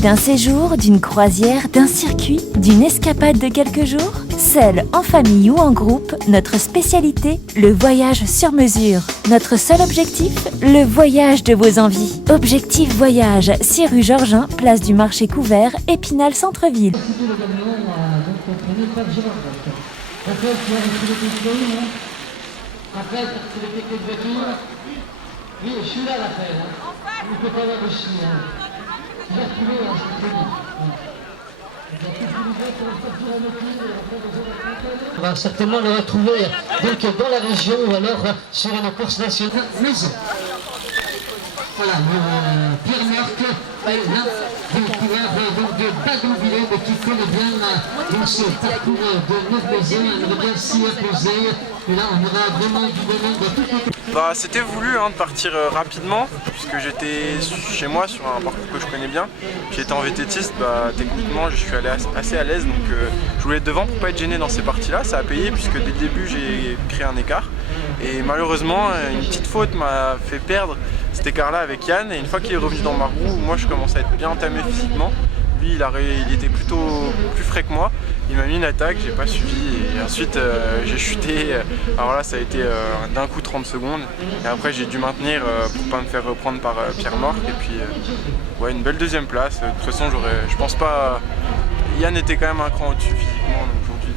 envie d'un séjour, d'une croisière, d'un circuit, d'une escapade de quelques jours? Seul, en famille ou en groupe, notre spécialité, le voyage sur mesure. Notre seul objectif, le voyage de vos envies. Objectif Voyage, 6 rue Georgin, place du Marché Couvert, Épinal Centre-Ville. Oui, je suis là l'appel. Il ne peut pas avoir aussi. Il a trouvé, on va certainement le retrouver donc, dans la région ou alors sur une course nationale. Voilà, Pierre-Marc est l'un des coureurs de Bagonville, mais qui connaît bien ce parcours de Neuf-Bézé. Il aurait bien s'y imposer. Et là, on aura vraiment du domaine de toutes les... C'était voulu de partir rapidement, puisque j'étais chez moi sur un parcours que je connais bien. J'étais en VTTiste, techniquement je suis allé assez à l'aise, donc je voulais être devant pour pas être gêné dans ces parties-là. Ça a payé, puisque dès le début j'ai créé un écart. Et malheureusement, une petite faute m'a fait perdre cet écart-là avec Yann. Et une fois qu'il est revenu dans ma roue, moi je commençais à être bien entamé physiquement. Lui, il était plutôt plus frais que moi. Il m'a mis une attaque, j'ai pas suivi et ensuite j'ai chuté. Alors là, ça a été d'un coup 30 secondes et après j'ai dû maintenir pour pas me faire reprendre par Pierre-Marc et puis ouais, une belle deuxième place. De toute façon, je pense pas. Yann était quand même un cran au-dessus physiquement aujourd'hui.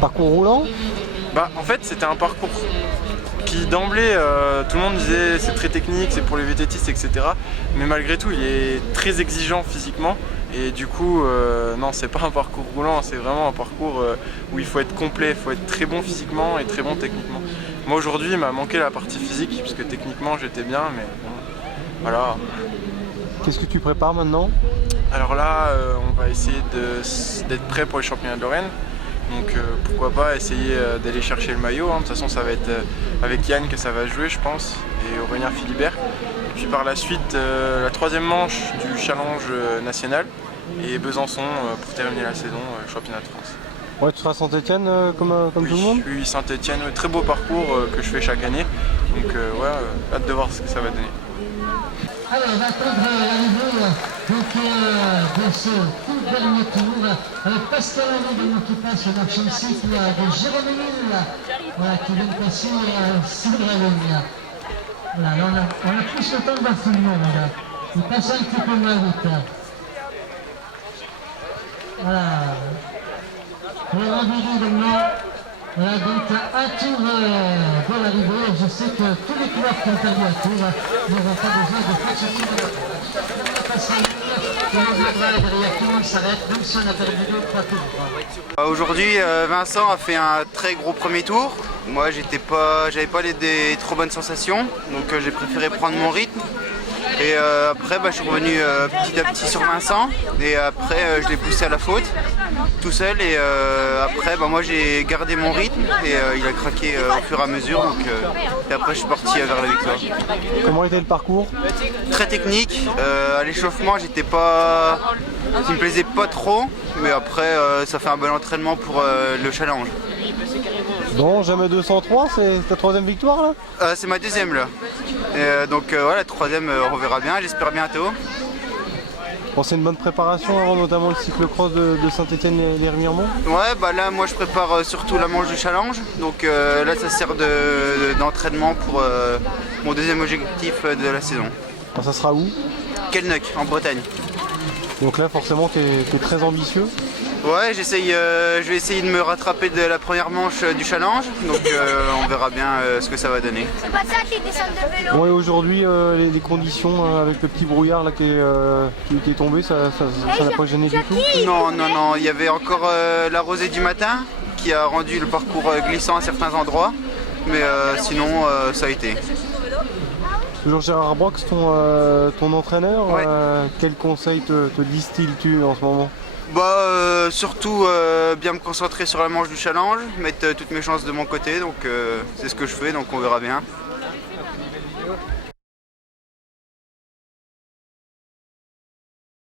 Parcours roulant ? En fait, c'était un parcours qui d'emblée, tout le monde disait c'est très technique, c'est pour les VTTistes, etc. Mais malgré tout, il est très exigeant physiquement. Et du coup, non, c'est pas un parcours roulant, c'est vraiment un parcours où il faut être complet, il faut être très bon physiquement et très bon techniquement. Moi aujourd'hui, il m'a manqué la partie physique, puisque techniquement j'étais bien, mais bon, voilà. Qu'est-ce que tu prépares maintenant? Alors là, on va essayer d'être prêt pour les championnats de Lorraine. Donc pourquoi pas essayer d'aller chercher le maillot. De toute façon, ça va être avec Yann que ça va jouer, je pense, et Aurélien Philibert. Et puis par la suite, la troisième manche du challenge national et Besançon pour terminer la saison, championnat de France. Ouais, tu seras à Saint-Etienne comme tout le monde? Oui, Saint-Etienne, très beau parcours que je fais chaque année. Donc ouais, hâte de voir ce que ça va donner. Alors, on va attendre l'arrivée de ce tout dernier tour avec Pascal Henry qui passe dans le cycle de Jérôme Emile qui vient de passer sur la ligne. Voilà, là, on a plus le temps de voir tout le monde. Il passe un petit peu moins vite. Voilà. Pour le rendez-vous également. Voilà donc un tour de l'arrivée. Je sais que tous les coureurs qui ont perdu un tour n'auront pas besoin de faire ce tour de la derrière, tout le monde s'arrête, même si on a perdu 2-3 tours. Aujourd'hui, Vincent a fait un très gros premier tour. Moi, j'avais pas des trop bonnes sensations, donc j'ai préféré prendre mon rythme. Et après, je suis revenu petit à petit sur Vincent. Et après, je l'ai poussé à la faute, tout seul. Et après, moi, j'ai gardé mon rythme et il a craqué au fur et à mesure. Donc, et après, je suis parti vers la victoire. Comment était le parcours? Très technique. À l'échauffement, il me plaisait pas trop. Mais après, ça fait un bon entraînement pour le challenge. Bon, jamais 203, c'est ta troisième victoire là? C'est ma deuxième là. Donc la troisième, on verra bien, j'espère bientôt. Bon, c'est une bonne préparation avant notamment le cyclocross de Saint-Etienne-les-Remiremont? Ouais, là moi je prépare surtout la manche du challenge. Donc là ça sert d'entraînement pour mon deuxième objectif de la saison. Alors, ça sera où? Kelnuck, en Bretagne. Donc là forcément t'es très ambitieux? Ouais, je vais essayer de me rattraper de la première manche du challenge, donc on verra bien ce que ça va donner. C'est pas ça qui descend de vélo. Bon, et aujourd'hui les conditions avec le petit brouillard là qui est tombé, ça n'a pas gêné du tout? Non, il y avait encore la rosée du matin qui a rendu le parcours glissant à certains endroits, mais sinon ça a été. Toujours Gérard Brox, ton entraîneur, ouais. Quel conseil te distilles-tu en ce moment? Surtout bien me concentrer sur la manche du challenge, mettre toutes mes chances de mon côté, donc c'est ce que je fais, donc on verra bien.